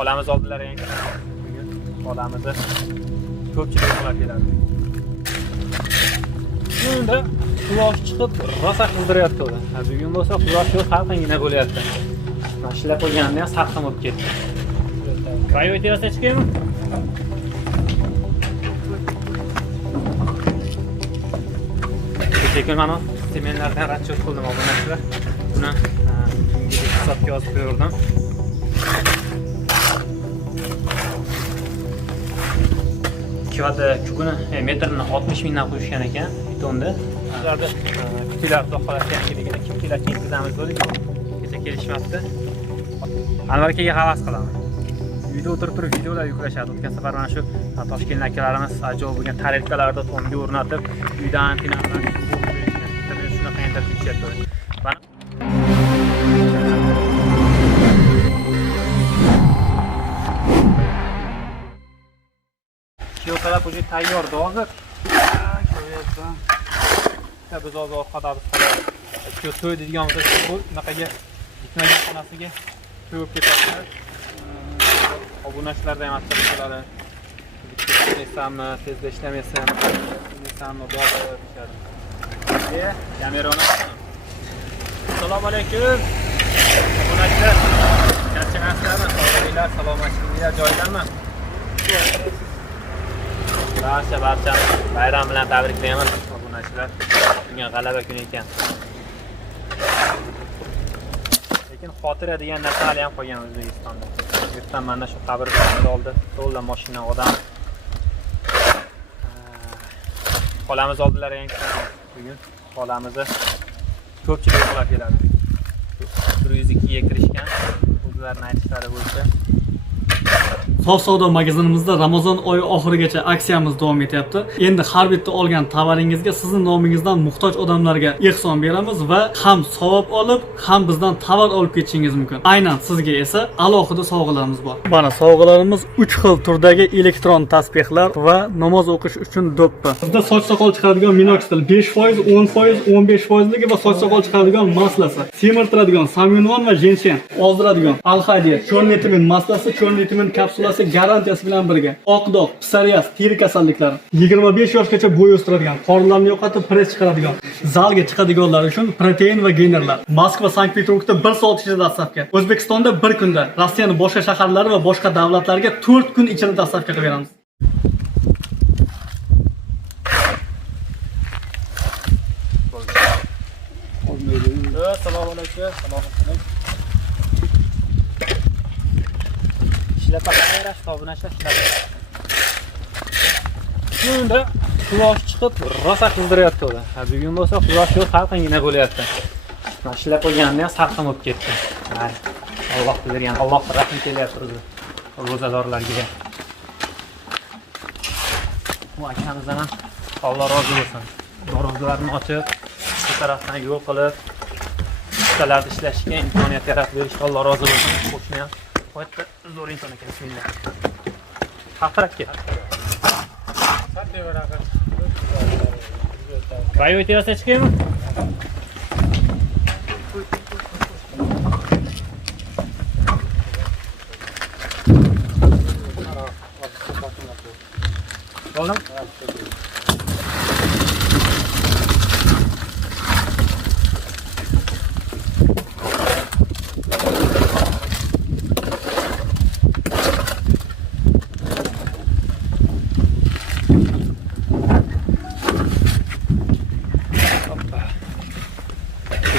Xolamiz oldilar yangi bugun xolamizni ko'pchilik uxlab keladi. Bunda quyosh chiqib rosa qizdiryapti ular. Bugun bo'lsa quyosh yo'q, qalqingina bo'lyapti. Mana shular qo'yganda ham salqin bo'lib ketdi. Private yasashkami? Lekin mana semenlardan ratchet qildim obunachilar. Buni hisobga yozib qo'ydim. Kivada kukuni metrini 60 mingdan qo'yishgan ekan betonda. Ularda kutilar doqalayotganligini kim kelar yetkazamiz dedik. Kecha kelishmabdi. Anvar akaga havas qilaman. Uyda o'tirib turib videolar yuklashadi. O'tgan safar mana shu Toshkent akalarimiz ajoyib bo'lgan tarelkalarda tomga o'rnatib, uyda antinalarni shunaqa endi ketishyapti. Kiyotalar уже tayyor hozir. Ko'ryapsan. Biz hozir orqadamiz qoladi. Kiyo to'y degan bo'lsa shu bunaqaga bitmagan xonasiga to'yib ketadi. Obunachilarda ham atroflari ishlamaysanmi, tezda ishlamaysanmi, ishlamaysanmi bor deyishadi. Kamerani Assalomu alaykum. Obunachilar, charchamasizlarmi? Sog'lig'inglar, salomatliginglar joyidami? Barcha bayram bilan tabriklaymiz obunachilar. Bugun g'alaba kuni ekan. Lekin xotira degan narsa hali ham qolgan O'zbekistonda. Ertaman mana shu qabristonda oldi, to'la mashina odam. Xolamiz oldilar yangi bugun xolamizni ko'pchilik uxlab keladi. 102 ga kirishgan. O'zlarining aytishlari bo'yicha Sof savdo magazinimizda Ramazon oyi oxirigacha aksiyamiz davom etyapti. Endi har bitta olgan tovaringizga sizning nomingizdan muhtoj odamlarga ehson beramiz va ham savob olib, ham bizdan tovar olib ketishingiz mumkin. Aynan sizga esa alohida sovg'alarimiz bor. Mana sovg'alarimiz 3 xil turdagi elektron tasbehlar va namoz o'qish uchun do'ppi. Bizda soch soqol chiqaradigan minoxidil 5%, 10%, 15%ligi va soch soqol chiqaradigan maslasi, semirtiradigan samyunvon va jenshen, ozdiradigan alhadiya, chornetimin maslasi, chornetimin kapsulasi garantiyasi bilan birga. Oqdoq, psoriaz, teri kasalliklari, 25 yoshgacha bo'y o'stiradigan, qorinlarni yo'qotib press chiqaradigan, zalga chiqadiganlar uchun protein va geynerlar. Moskva, Sankt-Peterburgda 1 soat ichida dastlabki. O'zbekistonda 1 kunda, Rossiyaning boshqa shaharlari va boshqa davlatlarga 4 kun ichida dastlabki qilib beramiz. Assalomu alaykum. Ishlab qarash, obunachilar ishlab. Bunda quyosh chiqib rosa qizdiryapti ular. Bugun bo'lsa quyosh yo'q, qalqingina bo'lyapti. Mana shular qo'yganda ham salqin bo'lib ketdi. Alloh bergan, Alloh rahim kelyapti ro'zadorlarga. Bu akamizdan ham Alloh rozi bo'lsin. Ro'zalarni ochib, bu tarafdan yo'l qilib, ustalarda ishlashga imkoniyat yaratib berishga Alloh rozi bo'lsin. Qo'shni ham qo'ydi zo'r inson ekan. Bismillah. Haqiraqqa. Private yasashkami? Oğlum.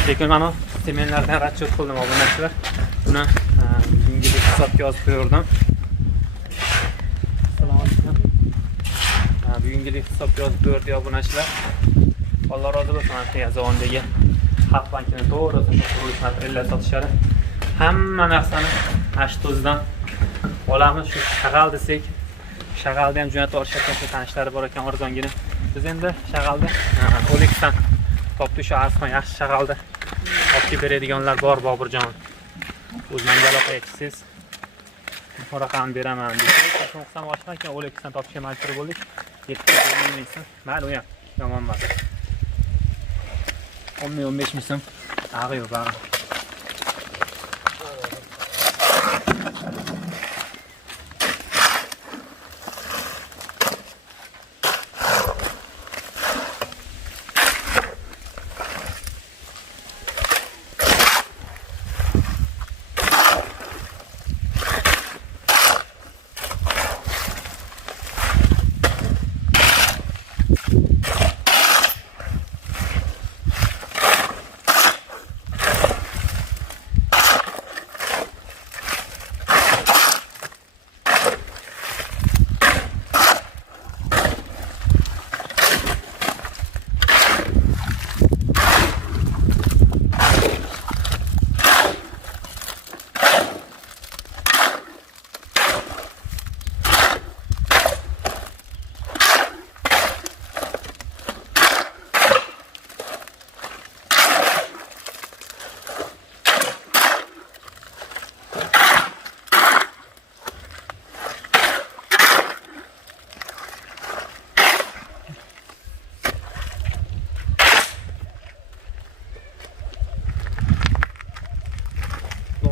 Lekin mana semenlardan ratchet qildim obunachilar. Buni bugungi hisobga yozib qo'ydim. Assalomu alaykum. Bugungi hisobga yozib qo'ydim obunachilar. Alloh rozi bo'lsin. Yazondagi Xalq bankining to'g'risida qurilish materiallar sotishadi. Hamma narsani Ashtozdan olamiz. Shu shag'al desak, shag'alda ham jo'natib olishayotgan tanishlari bor ekan arzongina. Biz endi shag'alda Olexdan topdi shu arzon yaxshi shag'alda olib beradiganlar bor Boburjon. O'z menga aloqa etsangiz, bu raqamni beraman deb. To'qson boshqa ekan Olexdan topishga majbur bo'ldik. 7 ming so'm. Mayli, u ham yomon emas. 10-15 ming so'm. Ag'i yo'q, ag'i.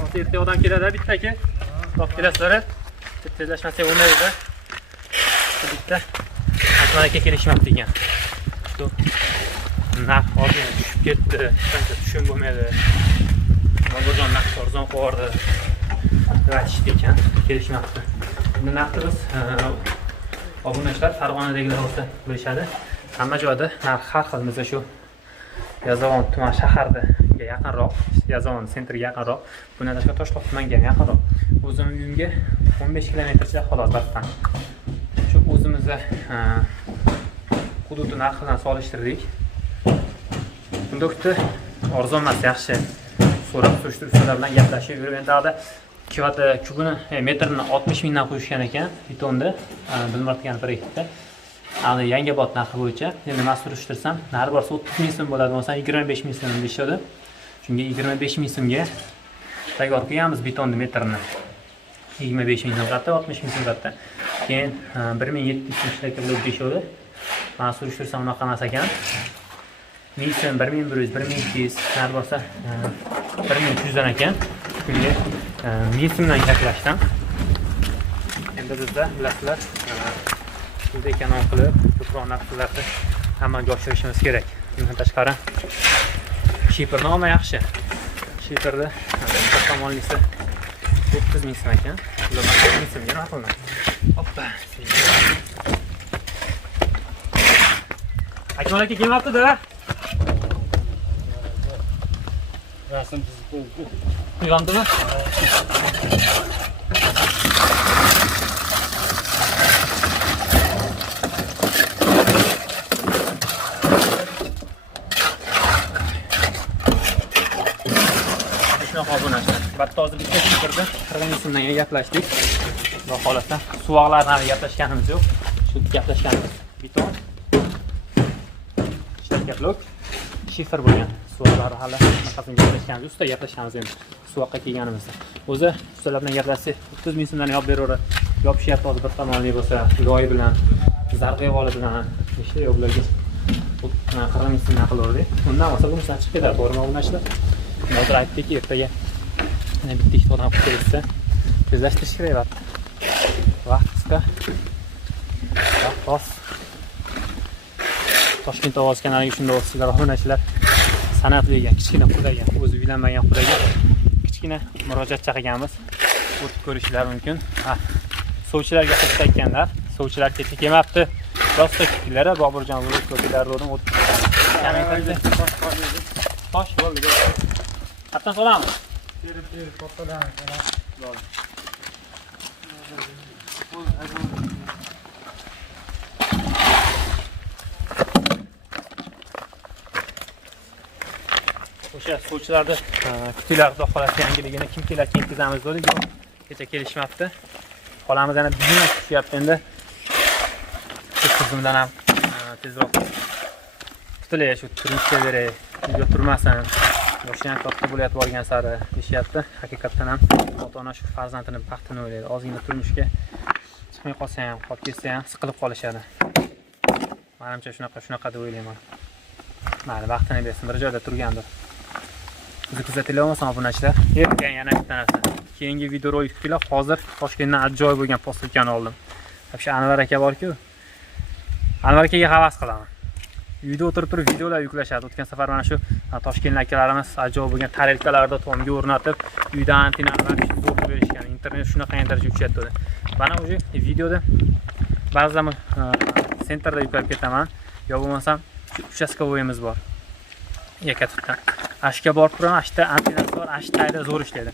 hozir erta odam keladi bittaki. Top kelasizlar. Tezlashmasak bo'lmaydi. Bitta Akmal aka kelishmoqda ekan. Shu narx hozir tushib ketdi. Qancha tushum bo'lmaydi. Mo'g'uljon narx arzon qo'yardi. Aytishdi ekan, kelishmoqda. Buni narxi biz obunachilar Farg'onadagilar bo'lsa bilishadi. Hamma joyda narx har xil. Biz shu Yazovon tuman shaharga yaqinroq, Yazovon sentrga yaqinroq, bundan tashqari Toshloq tumanga ham yaqinroq. O'zim uyimga 15 kilometrcha xolos bastan. Shu o'zimizda hududni narxi bilan solishtirdik. Bunda arzon emas, yaxshi. So'rab surishtiruvchilar bilan gaplashib yurib, endi kvadrat kubini metrini 60 mingdan qo'yishgan ekan, betonni bilmayotgan proyektda. Yangiobod narxi bo'yicha endi men surishtirsam, nari borsa 30 ming so'm bo'ladi, bo'lsa 25 ming so'm deyishadi. Shunga 25 ming so'mga tayyor qilamiz betonni metrini. 25 ming so'm qatda, 60 ming so'm qatda. Keyin 1700 shekilli deyishadi. Men surishtirsam unaqa emas ekan. 1000 so'm, 1100, 1200, nari borsa 1300 dan ekan. Kunga 1000 so'mdan gaplashdim. Endi bizda bilasizlar, shunday kanon qilib, ko'proq narxlarni amalga oshirishimiz kerak. Bundan tashqari Shiper nomi yaxshi. Shiperda tomonlisi 30 ming so'm ekan. Ular 30 ming so'mga narxlanadi. Hoppa. Akmal aka kelmabdi-da. Rasm chizib qo'yibdi. Uyg'ondimi? Batta hozir bitta kirdi. 40 ming so'mdan gaplashdik. Xudo xolasa, suvoqlarni gaplashganimiz yo'q. Shu gaplashganimiz beton. Shirkatlok shifer bo'lgan. Suvoqlar hali naqasini gaplashganimiz, usta gaplashganimiz endi. Suvoqqa kelganimizda. O'zi ustalar bilan gaplashsak 30 ming so'mdan yopib beraveradi. Yopishyapti hozir bir tomonli bo'lsa, loy bilan, zarg'evoli bilan, ishlar yo'qlarga 40 ming so'mdan qilaverdik. Undan bo'lsa bunisidan chiqib ketadi, to'g'rimi o'g'nashlar? Hozir aytdiki, ertaga bitta ikkita odam qilib kelsa, tezlashtirish kerak. Vaqt qisqa. Vaqt Toshkent ovoz kanaliga shunday o'sizlar, obunachilar san'atli ekan, kichkina qudaga, o'zi uylanmagan qudaga kichkina murojaat chaqirganmiz. O'tib ko'rishlar mumkin. Sovchilarga qiziq aytganlar, sovchilar kecha kelmabdi. Rosta kutdilar, Boburjon bo'lib ko'rdilar, ro'dim o'tib. Tosh bo'ldi. Qatdan solamiz. Terib to'xtalamiz. O'sha suvchilarni kutinglar, xudo xolasa yangiligini kim kelar, yetkazamiz dedik. Kecha kelishmabdi. Qolamiz yana biznes tushyapti endi. Shu qizimdan ham tezroq qutulay, shu turmushga beray, uyda turmasin. Yoshdan katta bo'layotib borgan sari deyapti. Haqiqatan ham ota-ona shu farzandini baxtini o'ylaydi. Ozgina turmushga chiqmay qolsa ham, qolib ketsa ham siqilib qolishadi. Menimcha shunaqa deb o'ylayman. Mana vaqtini bersin, bir joyda turgandir. Bizni kuzatib olmasan obunachilar. Yana bitta narsa. Keyingi videorolik kutinglar. Hozir Toshkentdan ajoyib bo'lgan postilkani oldim. O'sha Anvar aka bor-ku. Anvar akaga havas qilaman. Uyda o'tirib turib videolar yuklashadi. O'tgan safar mana shu Toshkentlik akalarimiz ajoyib bo'lgan tarelkalarda tomga o'rnatib, uyda antenalar zo'r berishgan. Internet shunaqa darajada uchayapti. Mana o'sha videoda ba'zan sentrda yuklab ketaman. Yo bo'lmasam uchastkovoyimiz bor. Yakatutdan. Ashga borib turaman, ashda antenasi bor, ashtayda zo'r ishlaydi.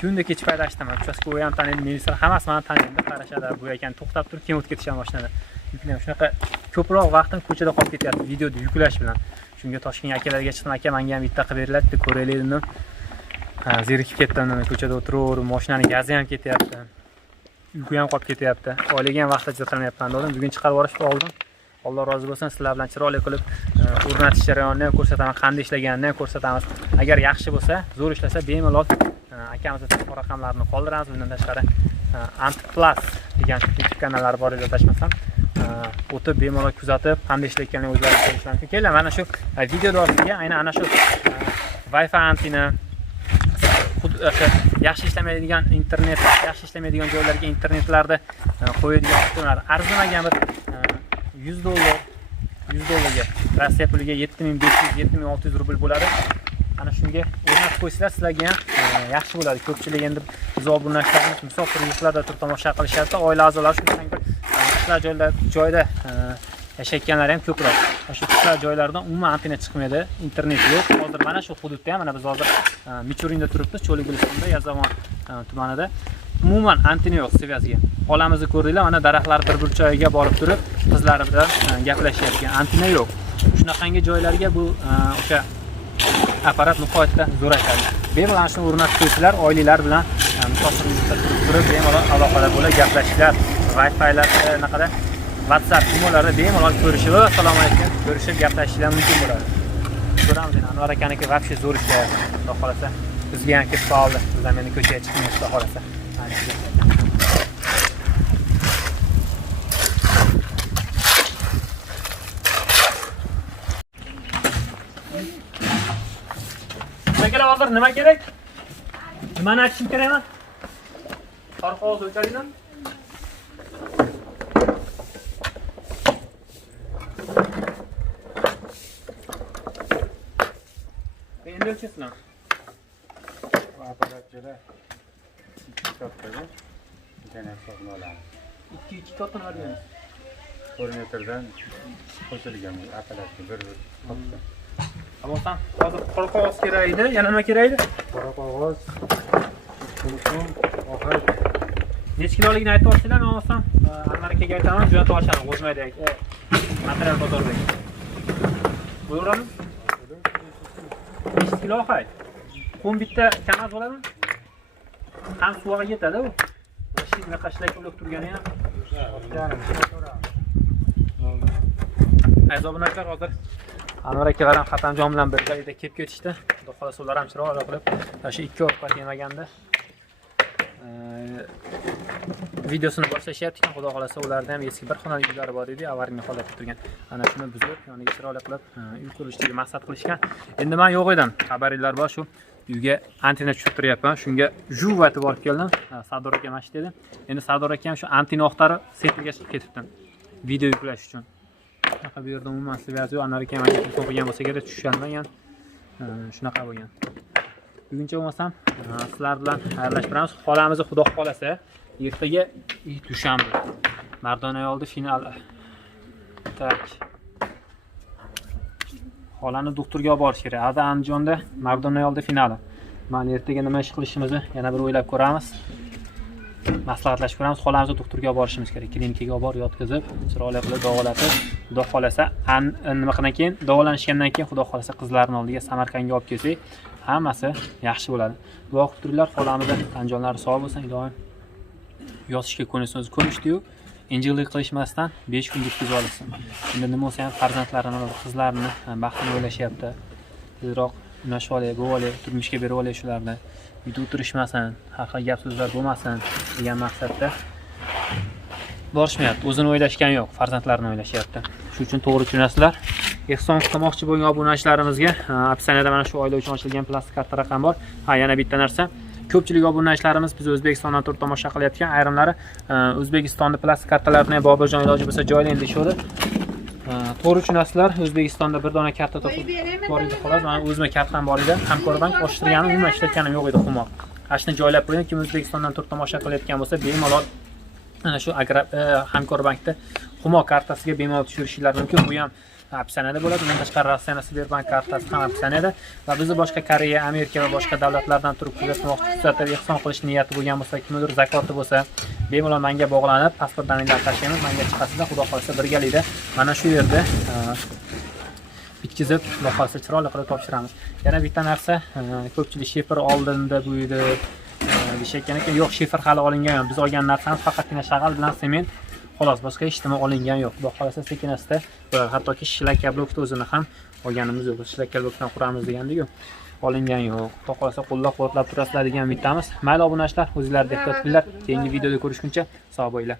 Kunda kech payt ashtaman. Uchastkovoy ham taniydi, milisiya hammasi meni taniydi, qarashadi, bu ekan to'xtab turib keyin o'tib ketishga boshlanadi. Yuklayman. Shunaqa ko'proq vaqtim ko'chada qolib ketyapti videoda yuklash bilan. Shunga Toshkent akalarga chiqdim, aka menga ham bitta qilib beriladi deb ko'raylik dedim. Zerikib ketdim, ko'chada o'tiraverib, mashinaning gazi ham ketyapti. Uyqu ham qolib ketyapti. Oilaga ham vaqt ajratolmayapman dedim. Bugun chiqarib yuborishni oldim. Alloh rozi bo'lsin, sizlar bilan chiroyli qilib o'rnatish jarayonini ham ko'rsataman, qanday ishlaganini ham ko'rsatamiz. Agar yaxshi bo'lsa, zo'r ishlasa, bemalol akamizning telefon raqamlarini qoldiramiz. Bundan tashqari Antplus degan YouTube kanallari bor edi, adashmasam. O'tib bemalol kuzatib, qanday ishlayotganini o'zlaringiz ko'rishingiz mumkin. Keling, mana shu video orasiga aynan ana shu Wi-Fi antena yaxshi ishlamaydigan internet, yaxshi ishlamaydigan joylarga internetlarda qo'yadigan uskunalar arzonmagan bir $100 $100 Rossiya puliga 7500-7600 rubl bo'ladi. Ana shunga o'rnatib qo'ysanglar sizlarga ham yaxshi bo'ladi. Ko'pchilik endi biz obunachilarimiz musofir yurtlarda turib tomosha qilishadi. Oila a'zolari shunday bir qishloq joyda yashayotganlar ham ko'proq. Shu qishloq joylardan umuman antenna chiqmaydi, internet yo'q. Hozir mana shu hududda ham, mana biz hozir Michurinda turibmiz, Cho'li-Gulistonda, Yazavon tumanida. Umuman antenna yo'q seviyaga. Holamizni ko'rdinglar, mana daraxtlar bir burchagiga borib turib, qizlar bilan gaplashyapti. Antenna yo'q. Shunaqangi joylarga bu o'sha apparat nihoyatda zo'r aytadi. Bemalol shuni o'rnatib qo'ysalar, oilalar bilan musofirlikda turib bemalol aloqada bo'lib gaplashishlar, Wi-Fi'lar naqada WhatsApp imolarda bemalol ko'rishib, assalomu alaykum, ko'rishib gaplashishlar mumkin bo'ladi. Ko'ramiz endi Anvar akaniki вообще zo'r ishlayapti. Xudo xolasa bizga ham kelib qoldi. Biz ham endi ko'chaga chiqamiz, xudo xolasa. Akalar hozir nima kerak? Nimani aytishim kerakmi? Qog'oz o'lcharinglar. Endi o'lchasizlar. Bu apparatchilar 2 kattaga internet hisobini olamiz. 2 katta beramiz. 1 metrdan qo'shilgan apparatga bir katta. Amosan, hozir qora qog'oz kerak edi. Yana nima kerak edi? Qora qog'oz, telefon, oxir. Necha kiloligini aytib olsanglar, men olsam, Anvar akaga aytaman, jo'natib olishadi, o'zmaydi. Material bozordagi. Buyuramiz. 5 kilo hay. Qum bitta kamaz bo'ladimi? Ham suviga yetadi u. Mashina bunaqa ishlab bo'lib turgani ham. Azobunachilar hozir Anvar akalar ham Xatamjon bilan birgalikda kelib ketishdi. Xudo xolasa ular ham chiroyli qilib o'sha 2 ovqat yemaganda videosini boshlashyapti ekan. Xudo xolasa ularda ham eski bir xonali uylari bor edi, avariya holatda turgan. Ana shuni buzib, yoniga chiroyli qilib uy qurishga maqsad qilishgan. Endi men yo'q edim. Xabaringlar bor, shu uyga antenna tushirtiryapman. Shunga juvvatib olib keldim. Sardor aka mana shu dedi. Endi Sardor aka ham shu antenna o'qtari setilga chiqib ketibdi. Video yuklash uchun. Shunaqa bu yerda umuman svязь yo'q. Anvar aka menga telefon qilgan bo'lsa kerak, tushganman. Shunaqa bo'lgan. Buguncha bo'lmasam, sizlar bilan xayrlashib, qolamiz Xudo xolasa. Ertaga dushanba. Mardona oldi final. Tak. Xolani doktorga olib borish kerak. Hozir Andijonda Mardona oldi finali. Mana ertaga nima ish qilishimizni yana bir o'ylab ko'ramiz. Maslahatlashib ko'ramiz. Xolamizni doktorga olib borishimiz kerak. Klinikaga olib borib yotqizib, chiroyli qilib davolatib, Xudo xolasa nima qilgan keyin, davolanishgandan keyin Xudo xolasa qizlarning oldiga Samarqandga olib kelsak, hammasi yaxshi bo'ladi. Duo qilib turinglar, xolamizni anjonlari sog' bo'lsin, ilohim. Yozishga ko'nishingiz ko'nishdi-yu, injillik qilishmasdan 5 kun yetkazib olsin. Endi nima bo'lsa ham farzandlarini, qizlarini baxtini o'ylashyapti. Tezroq unashib olay, bu olay, turmushga berib olay shularni. Uyda o'tirishmasin, har xil gap so'zlar bo'lmasin degan maqsadda borishmayapti. O'zini o'ylashgan yo'q, farzandlarini o'ylashyapti. Shuning uchun to'g'ri tushunasizlar. Ehson qilmoqchi bo'lgan obunachilarimizga opsiyada mana shu oila uchun ochilgan plastik karta raqam bor. Ha, yana bitta narsa. Ko'pchilik obunachilarimiz biz O'zbekistondan turib tomosha qilayotgan, ayrimlari O'zbekistonda plastik kartalarni Boburjon iloji bo'lsa joylaydi deyishadi. To'g'ri tushunasizlar. O'zbekistonda bir dona karta topib bor edi xolos. Men o'zimga kartam bor edi. Hamkorbank ochtirganim, umuman ishlatganim yo'q edi xumo. Ashni joylab qo'ying, kim O'zbekistondan turib tomosha qilayotgan bo'lsa, bemalol ana shu Hamkorbankda xumo kartasiga bemalol tushirishingiz mumkin. Bu ham opsiyada bo'ladi. Undan tashqari Rossiya Sberbank kartasi ham opsiyada va bizni boshqa Koreya, Amerika va boshqa davlatlardan turib kuzatmoqchi, kuzatib ehson qilish niyati bo'lgan bo'lsa, kimdir zakoti bo'lsa, bemalol menga bog'lanib, pasport daniylar tashlaymiz, menga chiqasizlar, xudo xolasa birgalikda mana shu yerda bitkizib, xudo xolasa chiroyli qilib topshiramiz. Yana bitta narsa, ko'pchilik shifr oldinda bu edi deyishgan ekan. Yo'q, shifr hali olingan yo'q. Biz olgan narsamiz faqatgina shag'al bilan sement. Xolos, boshqa hech nima olingan yo'q. Xudo xolasa sekinasta, hattoki shlaka blokni o'zini ham olganimiz yo'q. Shlaka blokdan quramiz degandik-ku. Olingan yo'q. Xudo xolasa qo'llab-quvvatlab turasizlar degan umidamiz. Mayli obunachilar, o'zingizlarga ehtiyot qilinglar. Keyingi videoda ko'rishguncha sog' bo'linglar.